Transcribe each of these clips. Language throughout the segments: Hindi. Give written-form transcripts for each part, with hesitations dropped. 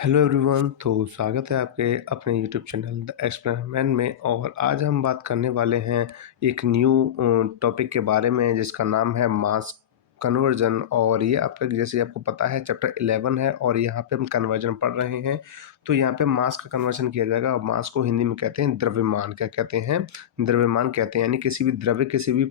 Hello everyone. तो स्वागत है आपके अपने YouTube channel the explainer man में। और आज हम बात करने वाले हैं एक न्यू टॉपिक के बारे में जिसका नाम है मास कन्वर्जन। और ये आपका जैसे आपको पता है चैप्टर 11 है और यहाँ पे हम कन्वर्जन पढ़ रहे हैं। तो यहाँ पे मास का कन्वर्जन किया जाएगा और मास को हिंदी में कहते हैं द्रव्यमान। क्या कहते हैं? द्रव्यमान कहते हैं। यानी किसी भी द्रव्य किसी भी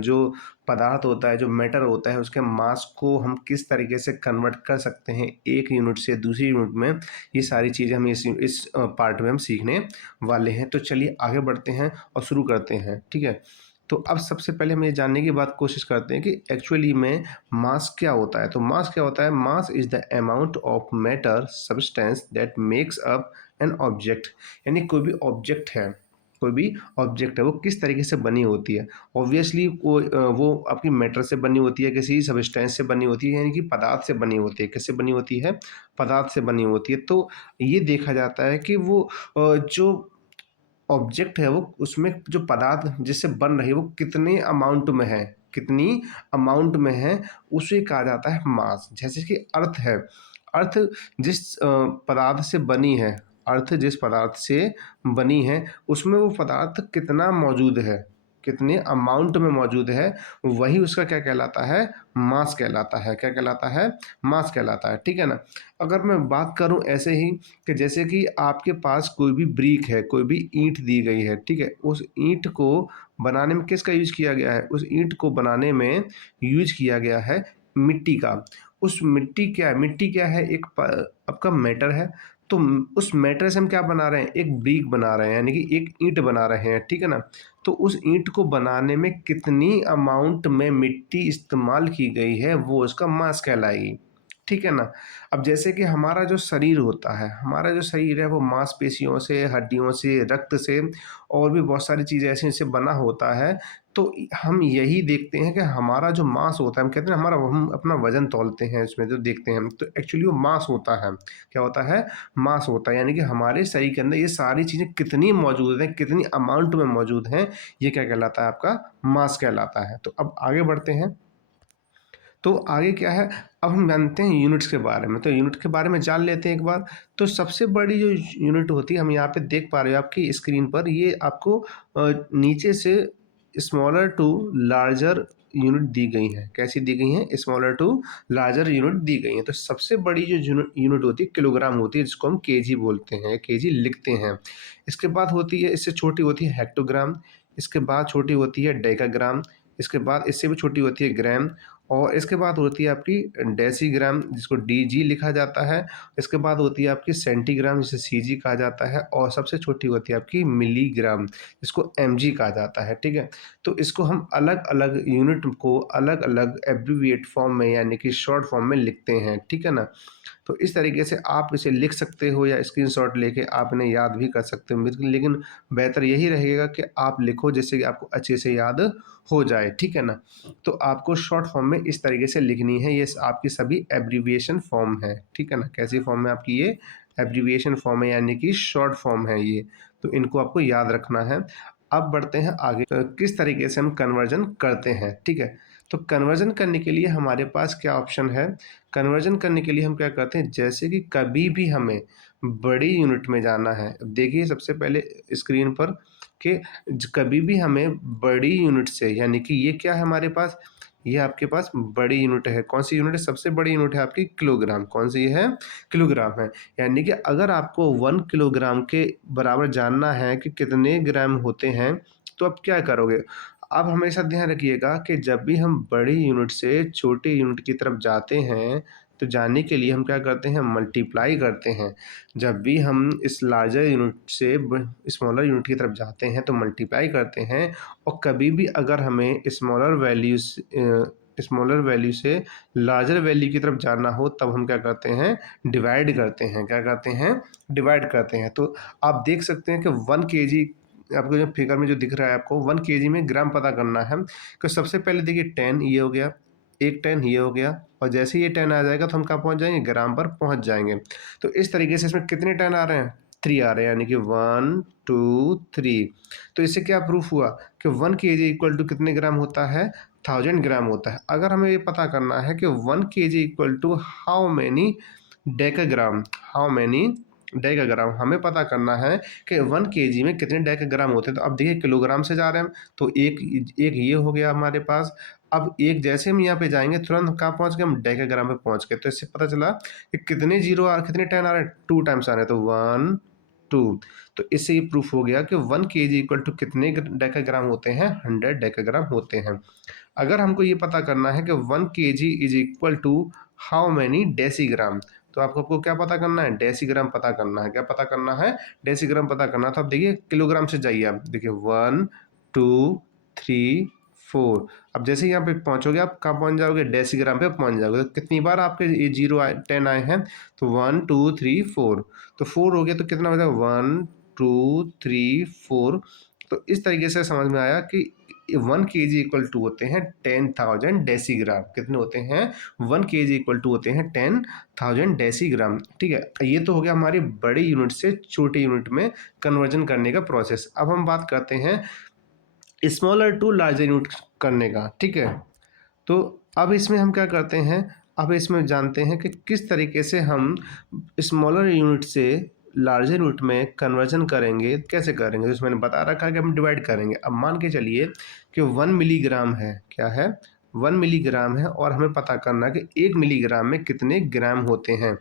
जो पदार्थ होता है, जो मैटर होता है, उसके मास को हम किस तरीके से कन्वर्ट कर सकते हैं एक यूनिट से दूसरी यूनिट में। ये सारी चीज़ें हम इस पार्ट में हम सीखने वाले हैं। तो चलिए आगे बढ़ते हैं और शुरू करते हैं। ठीक है। तो अब सबसे पहले हम ये जानने की बात कोशिश करते हैं कि एक्चुअली में मास क्या होता है। तो मास क्या होता है? Mass is the amount of matter substance that makes up an object. यानी कोई भी ऑब्जेक्ट है, कोई भी ऑब्जेक्ट है, वो किस तरीके से बनी होती है। ऑब्वियसली वो आपकी मैटर से बनी होती है, किसी सब्सटेंस से बनी होती है, यानी कि पदार्थ से बनी होती है। किससे बनी होती है? पदार्थ से बनी होती है। तो ये देखा जाता है कि वो जो ऑब्जेक्ट है, वो उसमें जो पदार्थ जिससे बन रही है वो कितने अमाउंट में है, कितनी अमाउंट में है, उसे कहा जाता है मास। जैसे कि अर्थ है, अर्थ जिस पदार्थ से बनी है, अर्थ जिस पदार्थ से बनी है उसमें वो पदार्थ कितना मौजूद है, कितने अमाउंट में मौजूद है, वही उसका क्या कहलाता है? मास कहलाता है। क्या कहलाता है? मास कहलाता है। ठीक है ना। अगर मैं बात करूं ऐसे ही कि जैसे कि आपके पास कोई भी ब्रिक है, कोई भी ईंट दी गई है, ठीक है, उस ईंट को बनाने में किसका यूज किया गया है? उस ईंट को बनाने में यूज किया गया है मिट्टी का। उस मिट्टी क्या है? मिट्टी क्या है? आपका मैटर है। तो उस मैटर से हम क्या बना रहे हैं? एक ब्रिक बना रहे हैं, यानी कि एक ईंट बना रहे हैं। ठीक है ना। तो उस ईंट को बनाने में कितनी अमाउंट में मिट्टी इस्तेमाल की गई है, वो उसका मास कहलाएगी। ठीक है ना। अब जैसे कि हमारा जो शरीर होता है, हमारा जो शरीर है वो मांसपेशियों से, हड्डियों से, रक्त से और भी बहुत सारी चीज़ें ऐसी से बना होता है। तो हम यही देखते हैं कि हमारा जो मांस होता है, हम कहते हैं हमारा, हम अपना वजन तौलते हैं इसमें जो देखते हैं हम, तो एक्चुअली वो मांस होता है। क्या होता है? मांस होता है। यानी कि हमारे शरीर के अंदर ये सारी चीज़ें कितनी मौजूद हैं, कितनी अमाउंट में मौजूद हैं, ये क्या कहलाता है? आपका मास कहलाता है। तो अब आगे बढ़ते हैं। तो आगे क्या है? अब हम जानते हैं यूनिट्स के बारे में। तो यूनिट के बारे में जान लेते हैं एक बार। तो सबसे बड़ी जो यूनिट होती है, हम यहाँ पे देख पा रहे हो आपकी स्क्रीन पर, ये आपको नीचे से स्मॉलर टू लार्जर यूनिट दी गई हैं। कैसी दी गई हैं? स्मॉलर टू लार्जर यूनिट दी गई हैं। तो सबसे बड़ी जो यूनिट होती है किलोग्राम होती है, जिसको हम केजी बोलते हैं, केजी लिखते हैं। इसके बाद होती है, इससे छोटी होती है हेक्टोग्राम। इसके बाद छोटी होती है डेकाग्राम। इसके बाद इससे भी छोटी होती है ग्राम। और इसके बाद होती है आपकी डेसीग्राम, जिसको डीजी लिखा जाता है। इसके बाद होती है आपकी सेंटीग्राम, जिसे सीजी कहा जाता है। और सबसे छोटी होती है आपकी मिलीग्राम, जिसको एमजी कहा जाता है। ठीक है। तो इसको हम अलग अलग यूनिट को अलग अलग एब्रीविएट फॉर्म में, यानी कि शॉर्ट फॉर्म में लिखते हैं। ठीक है ना। तो इस तरीके से आप इसे लिख सकते हो या स्क्रीनशॉट लेके आप इन्हें याद भी कर सकते हो। लेकिन बेहतर यही रहेगा कि आप लिखो, जिससे कि आपको अच्छे से याद हो जाए। ठीक है ना। तो आपको शॉर्ट फॉर्म में इस तरीके से लिखनी है। ये आपकी सभी एब्रीविएशन फॉर्म है। ठीक है ना। कैसी फॉर्म है आपकी? ये एब्रीविएशन फॉर्म है, यानी कि शॉर्ट फॉर्म है ये। तो इनको आपको याद रखना है। अब बढ़ते हैं आगे। किस तरीके से हम कन्वर्जन करते हैं। ठीक है। तो कन्वर्जन करने के लिए हमारे पास क्या ऑप्शन है? कन्वर्जन करने के लिए हम क्या करते हैं, जैसे कि कभी भी हमें बड़ी यूनिट में जाना है। देखिए सबसे पहले स्क्रीन पर कि कभी भी हमें बड़ी यूनिट से, यानी कि ये क्या है हमारे पास? ये आपके पास बड़ी यूनिट है। कौन सी यूनिट है? सबसे बड़ी यूनिट है आपकी किलोग्राम। कौन सी है? किलोग्राम है। यानी कि अगर आपको 1 किलोग्राम के बराबर जानना है कि कितने ग्राम होते हैं, तो आप क्या करोगे? आप हमेशा ध्यान रखिएगा कि जब भी हम बड़ी यूनिट से छोटी यूनिट की तरफ जाते हैं, तो जाने के लिए हम क्या करते हैं? मल्टीप्लाई करते हैं। जब भी हम इस लार्जर यूनिट से स्मॉलर यूनिट की तरफ जाते हैं तो मल्टीप्लाई करते हैं। और कभी भी अगर हमें स्मॉलर वैल्यू से लार्जर वैल्यू की तरफ जाना हो, तब हम क्या करते हैं? डिवाइड करते हैं। क्या करते हैं? डिवाइड करते हैं। तो आप देख सकते हैं कि 1 केजी, आपको जो फिगर में जो दिख रहा है, आपको 1 केजी में ग्राम पता करना है। तो सबसे पहले देखिए 10 ये हो गया, एक 10 ये हो गया, और जैसे ये 10 आ जाएगा तो हम कहाँ पहुँच जाएंगे? ग्राम पर पहुँच जाएंगे। तो इस तरीके से इसमें कितने 10 आ रहे हैं? 3 आ रहे हैं, यानी कि 1 2 3। तो इससे क्या प्रूफ हुआ कि 1 केजी इक्वल टू कितने ग्राम होता है? 1000 ग्राम होता है। अगर हमें ये पता करना है कि 1 KG equal to how many decagram, how many decagram, हमें पता करना है कि 1 केजी में कितने डेकाग्राम होते हैं। तो अब देखिए किलोग्राम से जा रहे हैं हम, तो एक एक ये हो गया हमारे पास। अब एक जैसे हम यहाँ पे जाएंगे तुरंत कहाँ पहुँच गए, हम डेकाग्राम पे पहुँच गए। तो इससे पता चला कि कितने जीरो आ कितने 10 आ रहे हैं, 2 टाइम्स आ रहे हैं, तो 1 2। तो इससे ये प्रूफ हो गया कि 1 केजी इक्वल टू कितने डेकाग्राम होते हैं, 100 डेकाग्राम होते हैं। अगर हमको ये पता करना है कि 1 KG is equal to how many decigram, तो आपको क्या पता करना है, डेसीग्राम पता करना है। क्या पता करना है, डेसीग्राम पता करना। तो अब देखिए किलोग्राम से जाइए, आप देखिए 1 2 3 4। अब जैसे यहाँ पे पहुँचोगे आप कहाँ पहुँच जाओगे, डेसीग्राम पे पहुँच जाओगे। तो कितनी बार आपके ये जीरो आए 10 आए हैं, तो 1 2 3 4। तो 4 हो गया तो कितना हो जाएगा, 1 2 3 4। तो इस तरीके से समझ में आया कि 1 केजी इक्वल टू होते हैं 10,000 डेसीग्राम। कितने होते हैं, 1 केजी इक्वल टू होते हैं 10,000 डेसीग्राम। ठीक है, ये तो हो गया हमारी बड़ी यूनिट से छोटी यूनिट में कन्वर्जन करने का प्रोसेस। अब हम बात करते हैं स्मॉलर टू लार्जर यूनिट करने का। ठीक है, तो अब इसमें हम क्या करते हैं, अब इसमें जानते हैं कि किस तरीके से हम स्मॉलर यूनिट से लार्जर यूनिट में कन्वर्जन करेंगे, कैसे करेंगे। तो मैंने बता रखा है कि हम डिवाइड करेंगे। अब मान के चलिए कि 1 मिलीग्राम है, क्या है, 1 मिलीग्राम है, और हमें पता करना है कि 1 मिलीग्राम में कितने ग्राम होते हैं।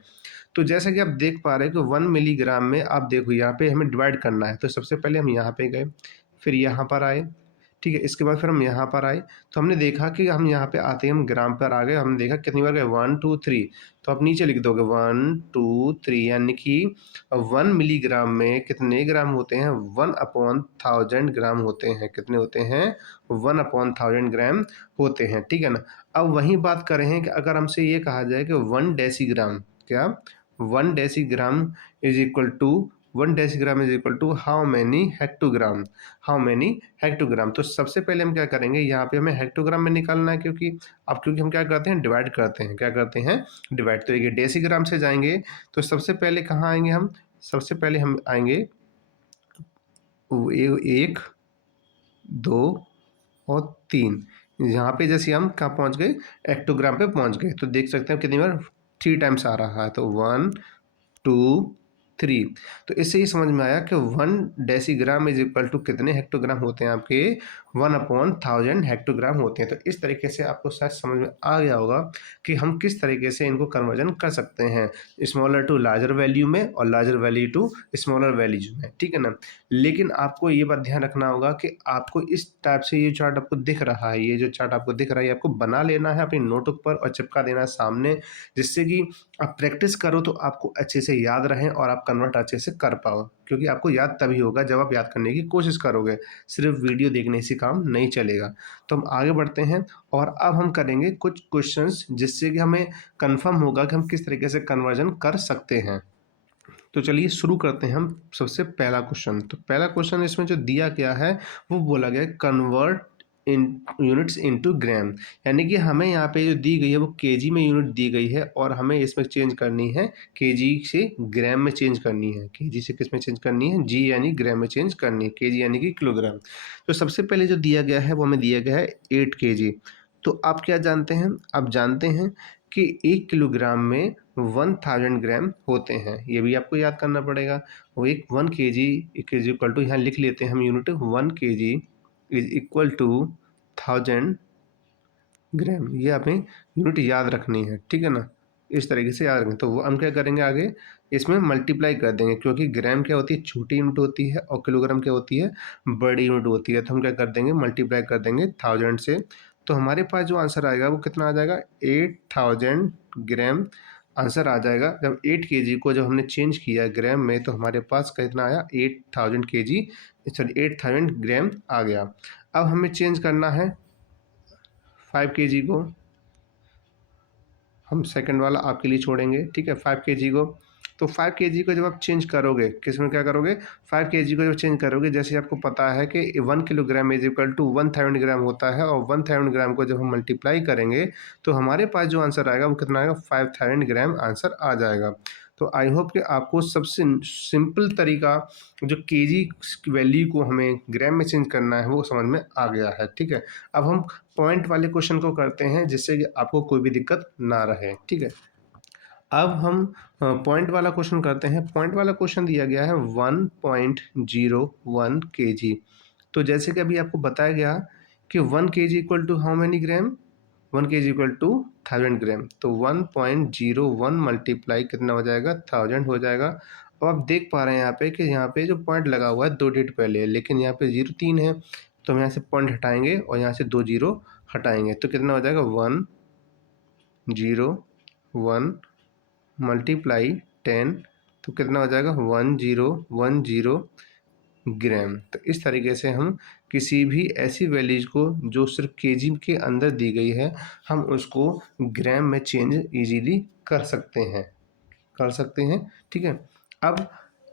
तो जैसा कि आप देख पा रहे हैं कि 1 मिलीग्राम में आप देखो यहाँ पे हमें डिवाइड करना है। तो सबसे पहले हम यहाँ पे गए, फिर यहाँ पर आए, ठीक है, इसके बाद फिर हम यहाँ पर आए। तो हमने देखा कि हम यहाँ पे आते ही हम ग्राम पर आ गए। हमने देखा कितनी बार गए, 1 2 3। तो आप नीचे लिख दोगे 1 2 3, यानी कि 1 मिलीग्राम में कितने ग्राम होते हैं, 1/1000 ग्राम होते हैं। कितने होते हैं, 1/1000 ग्राम होते हैं। ठीक है ना। अब वही बात कर रहे हैं कि अगर हमसे ये कहा जाए कि 1 डेसीग्राम, क्या 1 decigram is equal to 1 decigram is equal to how many hectogram, how many hectogram. तो सबसे पहले हम क्या करेंगे, यहाँ पे हमें हेक्टोग्राम में निकालना है, क्योंकि हम क्या करते हैं, डिवाइड करते हैं। क्या करते हैं, डिवाइड। तो ये डेसीग्राम से जाएंगे, तो सबसे पहले कहाँ आएंगे हम, सबसे पहले हम आएंगे 1 2 और 3। यहाँ पे जैसे हम कहाँ पहुँच गए, हेक्टोग्राम पे पहुँच गए। तो देख सकते हैं कितनी बार 3 टाइम्स आ रहा है, तो 1 2 3। तो इससे ही समझ में आया कि 1 डेसीग्राम इज इक्वल टू कितने हेक्टोग्राम होते हैं, आपके 1/1000 हेक्टोग्राम होते हैं। तो इस तरीके से आपको शायद समझ में आ गया होगा कि हम किस तरीके से इनको कन्वर्जन कर सकते हैं, स्मॉलर टू लार्जर वैल्यू में और larger value to smaller values में। ठीक है ना। लेकिन आपको ये बात ध्यान रखना होगा कि आपको इस टाइप से ये चार्ट आपको दिख रहा है, ये जो चार्ट आपको दिख रहा है, ये आपको बना लेना है अपनी नोटबुक पर और चिपका देना है सामने, जिससे कि आप प्रैक्टिस करो तो आपको अच्छे से याद रहें और आप कन्वर्ट अच्छे से कर पाओ। क्योंकि आपको याद तभी होगा जब आप याद करने की कोशिश करोगे, सिर्फ वीडियो देखने से काम नहीं चलेगा। तो हम आगे बढ़ते हैं और अब हम करेंगे कुछ क्वेश्चंस, जिससे कि हमें कंफर्म होगा कि हम किस तरीके से कन्वर्जन कर सकते हैं। तो चलिए शुरू करते हैं हम। सबसे पहला क्वेश्चन, तो पहला क्वेश्चन इसमें जो दिया गया है वो बोला गया convert in units into gram, यानी कि हमें यहाँ पे जो दी गई है वो केजी में यूनिट दी गई है और हमें इसमें चेंज करनी है, केजी से ग्राम में चेंज करनी है। केजी से किस में चेंज करनी है, जी यानी ग्राम में चेंज करनी है, केजी यानी कि किलोग्राम। तो सबसे पहले जो दिया गया है वो हमें दिया गया है 8 केजी। तो आप क्या जानते हैं, आप जानते हैं कि 1 किलोग्राम में 1000 ग्राम होते हैं, ये भी आपको याद करना पड़ेगा। वो एक 1 केजी इज इक्वल टू, यहाँ लिख लेते हैं हम unit, 1 KG is equal to 1000 gram. ये आपने यूनिट याद रखनी है, ठीक है ना, इस तरीके से याद रखें। तो वो हम क्या करेंगे आगे, इसमें मल्टीप्लाई कर देंगे, क्योंकि ग्राम क्या होती है, छोटी यूनिट होती है, और किलोग्राम क्या होती है, बड़ी यूनिट होती है। तो हम क्या कर देंगे, मल्टीप्लाई कर देंगे 1000 से। तो हमारे पास जो आंसर आएगा वो कितना आ जाएगा, 8000 ग्राम आंसर आ जाएगा। जब 8 केजी को जब हमने चेंज किया ग्राम में, तो हमारे पास कितना आया, 8000 केजी, सॉरी 8000 ग्राम आ गया। अब हमें चेंज करना है 5 केजी को, हम सेकंड वाला आपके लिए छोड़ेंगे, ठीक है, 5 केजी को। तो 5 केजी को जब आप चेंज करोगे, किस में क्या करोगे, 5 केजी को जब चेंज करोगे, जैसे आपको पता है कि 1 kilogram is equal to 1000 gram होता है, और 1000 ग्राम को जब हम मल्टीप्लाई करेंगे तो हमारे पास जो आंसर आएगा वो कितना आएगा, 5000 ग्राम आंसर आ जाएगा। तो आई होप कि आपको सबसे सिंपल तरीका जो केजी वैल्यू को हमें ग्राम में चेंज करना है वो समझ में आ गया है, ठीक है। अब हम पॉइंट वाले क्वेश्चन को करते हैं, जिससे कि आपको कोई भी दिक्कत ना रहे, ठीक है। अब हम पॉइंट वाला क्वेश्चन करते हैं। पॉइंट वाला क्वेश्चन दिया गया है 1.01 kg। तो जैसे कि अभी आपको बताया गया कि 1 kg equal to how many gram, 1 kg equal to 1000 gram. तो 1.01 मल्टीप्लाई कितना हो जाएगा, 1000 हो जाएगा। अब आप देख पा रहे हैं यहाँ पे कि यहाँ पे जो पॉइंट लगा हुआ है 2 डिजिट पहले है, लेकिन यहाँ पे 0 3 है, तो हम यहाँ से पॉइंट हटाएंगे और यहाँ से 2 जीरो हटाएंगे, तो कितना हो जाएगा 101 मल्टीप्लाई 10, तो कितना हो जाएगा 1010 ग्राम। तो इस तरीके से हम किसी भी ऐसी वैल्यूज को जो सिर्फ केजी के अंदर दी गई है, हम उसको ग्राम में चेंज इजीली कर सकते हैं। ठीक है। अब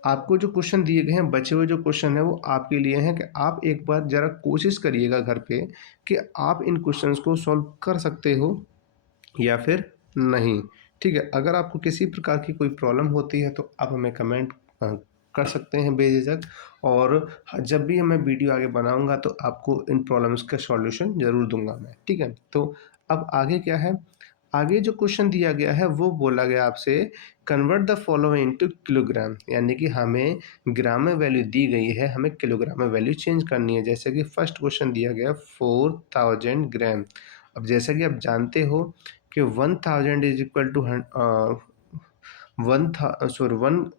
आपको जो क्वेश्चन दिए गए हैं, बचे हुए जो क्वेश्चन है वो आपके लिए हैं कि आप एक बार ज़रा कोशिश करिएगा घर पे कि आप इन क्वेश्चंस को सॉल्व कर सकते हो या फिर नहीं। ठीक है। अगर आपको किसी प्रकार की कोई प्रॉब्लम होती है तो आप हमें कमेंट कर सकते हैं बेझिझक, और जब भी मैं वीडियो आगे बनाऊंगा तो आपको इन प्रॉब्लम्स का सॉल्यूशन ज़रूर दूंगा मैं। ठीक है। तो अब आगे क्या है, आगे जो क्वेश्चन दिया गया है वो बोला गया आपसे convert the following into kilogram, यानी कि हमें ग्राम में वैल्यू दी गई है, हमें किलोग्राम में वैल्यू चेंज करनी है। जैसे कि फर्स्ट क्वेश्चन दिया गया 4000 ग्राम। अब जैसा कि आप जानते हो कि 1000 is equal to 1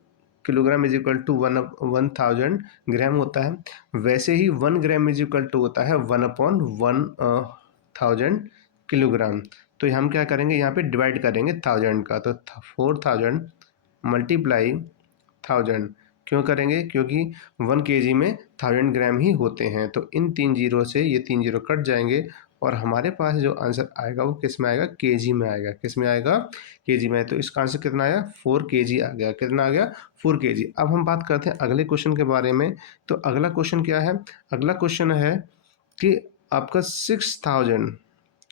kilogram is equal to 1000 gram होता है। वैसे ही 1 ग्राम इज इक्वल टू होता है 1/1000 किलोग्राम। तो हम क्या करेंगे, यहाँ पे डिवाइड करेंगे 1000 का, तो 4000 मल्टीप्लाई 1000। क्यों करेंगे, क्योंकि 1 केजी में 1000 ग्राम ही होते हैं। तो इन 3 जीरो से ये 3 जीरो कट जाएंगे और हमारे पास जो आंसर आएगा वो किस में आएगा, केजी में आएगा। किस में आएगा, केजी में। तो इसका आंसर कितना आया, 4 केजी आ गया। कितना आ गया, 4 केजी। अब हम बात करते हैं अगले क्वेश्चन के बारे में। तो अगला क्वेश्चन क्या है, अगला क्वेश्चन है कि आपका 6000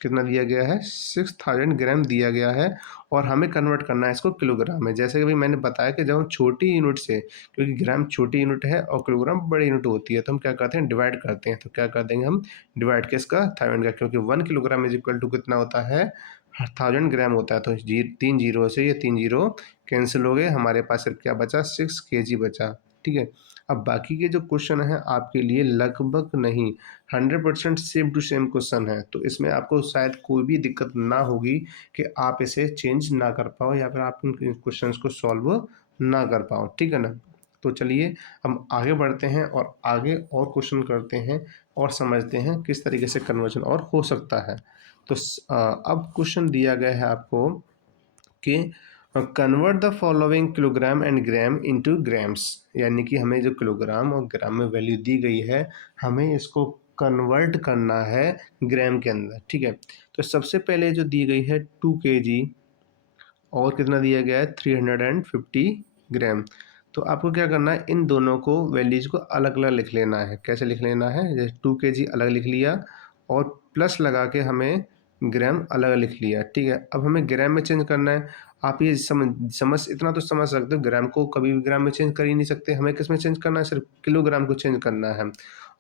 कितना दिया गया है, 6000 ग्राम दिया गया है और हमें कन्वर्ट करना है इसको किलोग्राम में। जैसे कि भाई मैंने बताया कि जब हम छोटी यूनिट से, क्योंकि ग्राम छोटी यूनिट है और किलोग्राम बड़ी यूनिट होती है, तो हम क्या करते हैं, डिवाइड करते हैं। तो क्या कर देंगे हम, डिवाइड किसका, 1000 का, क्योंकि 1 किलोग्राम इज इक्वल टू कितना होता है, 1000 ग्राम होता है। तो 3 जीरो से ये 3 जीरो कैंसिल हो गए, हमारे पास सिर्फ क्या बचा, 6 केजी बचा। ठीक है। अब बाकी के जो क्वेश्चन है आपके लिए लगभग नहीं 100% सेम टू सेम क्वेश्चन है, तो इसमें आपको शायद कोई भी दिक्कत ना होगी कि आप इसे चेंज ना कर पाओ या फिर आप इन क्वेश्चंस को सॉल्व ना कर पाओ। ठीक है ना। तो चलिए हम आगे बढ़ते हैं और आगे और क्वेश्चन करते हैं और समझते हैं किस तरीके से कन्वर्जन और हो सकता है। तो अब क्वेश्चन दिया गया है आपको कि convert the following kilogram and gram into grams, यानी कि हमें जो किलोग्राम और ग्राम में वैल्यू दी गई है, हमें इसको कन्वर्ट करना है ग्राम के अंदर। ठीक है। तो सबसे पहले जो दी गई है 2 केजी और कितना दिया गया है 350 ग्राम। तो आपको क्या करना है, इन दोनों को वैल्यूज को अलग अलग लिख लेना है। कैसे लिख लेना है, जैसे 2 केजी अलग लिख लिया और प्लस लगा के हमें ग्राम अलग लिख लिया। ठीक है। अब हमें ग्राम में चेंज करना है। आप ये समझ इतना तो समझ सकते हो, ग्राम को कभी भी ग्राम में चेंज कर ही नहीं सकते, हमें किस में चेंज करना है, सिर्फ किलोग्राम को चेंज करना है।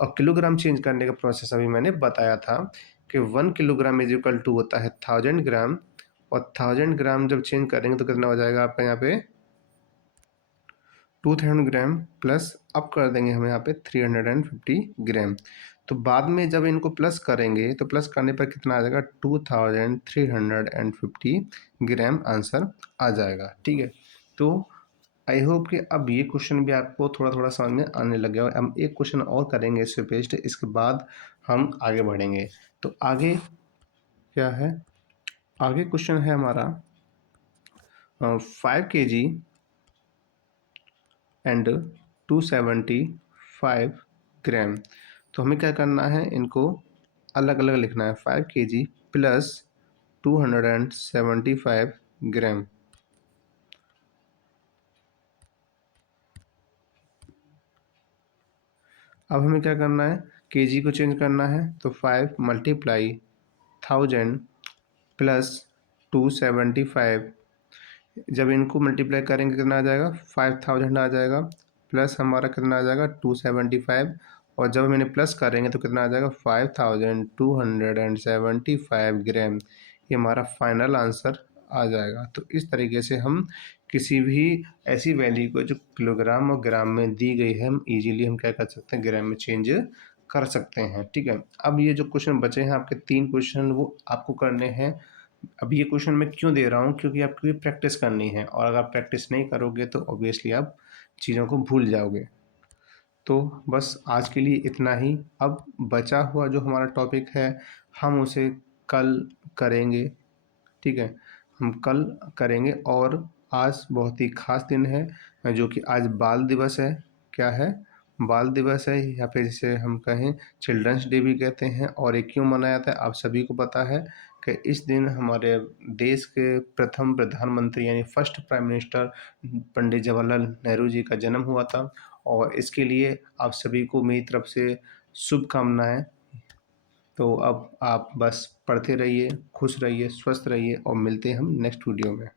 और किलोग्राम चेंज करने का प्रोसेस अभी मैंने बताया था कि 1 किलोग्राम इज इक्वल टू होता है 1000 ग्राम, और 1000 ग्राम जब चेंज करेंगे तो कितना हो जाएगा आपका यहाँ पे 2000 ग्राम प्लस अब कर देंगे हम यहाँ पे 350 ग्राम। तो बाद में जब इनको प्लस करेंगे तो प्लस करने पर कितना आ जाएगा 2350 ग्राम आंसर आ जाएगा। ठीक है। तो आई होप कि अब ये क्वेश्चन भी आपको थोड़ा थोड़ा समझ में आने लग गया। हम एक क्वेश्चन और करेंगे इससे बेस्ड, इसके बाद हम आगे बढ़ेंगे। तो आगे क्या है, आगे क्वेश्चन है हमारा 5 केजी एंड 275 ग्राम। तो हमें क्या करना है, इनको अलग अलग लिखना है। 5 केजी प्लस 275 ग्राम। अब हमें क्या करना है, केजी को चेंज करना है, तो 5 मल्टीप्लाई 1000 प्लस 275। जब इनको मल्टीप्लाई करेंगे कितना आ जाएगा 5000 आ जाएगा, प्लस हमारा कितना आ जाएगा 275, और जब मैंने प्लस करेंगे तो कितना आ जाएगा 5275 ग्राम। ये हमारा फाइनल आंसर आ जाएगा। तो इस तरीके से हम किसी भी ऐसी वैल्यू को जो किलोग्राम और ग्राम में दी गई है, हम ईज़िली हम क्या कर सकते हैं, ग्राम में चेंज कर सकते हैं, ठीक है। अब ये जो क्वेश्चन बचे हैं आपके 3 क्वेश्चन, वो आपको करने हैं। अब ये क्वेश्चन मैं क्यों दे रहा हूँ, क्योंकि आपको ये प्रैक्टिस करनी है, और अगर आप प्रैक्टिस नहीं करोगे तो ऑब्वियसली आप चीज़ों को भूल जाओगे। तो बस आज के लिए इतना ही। अब बचा हुआ जो हमारा टॉपिक है, हम उसे कल करेंगे, ठीक है। हम कल करेंगे। और आज बहुत ही ख़ास दिन है, जो कि आज बाल दिवस है। क्या है? बाल दिवस है, या फिर जिसे हम कहें चिल्ड्रंस डे भी कहते हैं। और ये क्यों मनाया जाता है आप सभी को पता है कि इस दिन हमारे देश के प्रथम प्रधानमंत्री यानी first prime minister Pandit Jawaharlal Nehru ji का जन्म हुआ था। और इसके लिए आप सभी को मेरी तरफ से शुभकामनाएँ। तो अब आप बस पढ़ते रहिए, खुश रहिए, स्वस्थ रहिए, और मिलते हैं हम नेक्स्ट वीडियो में।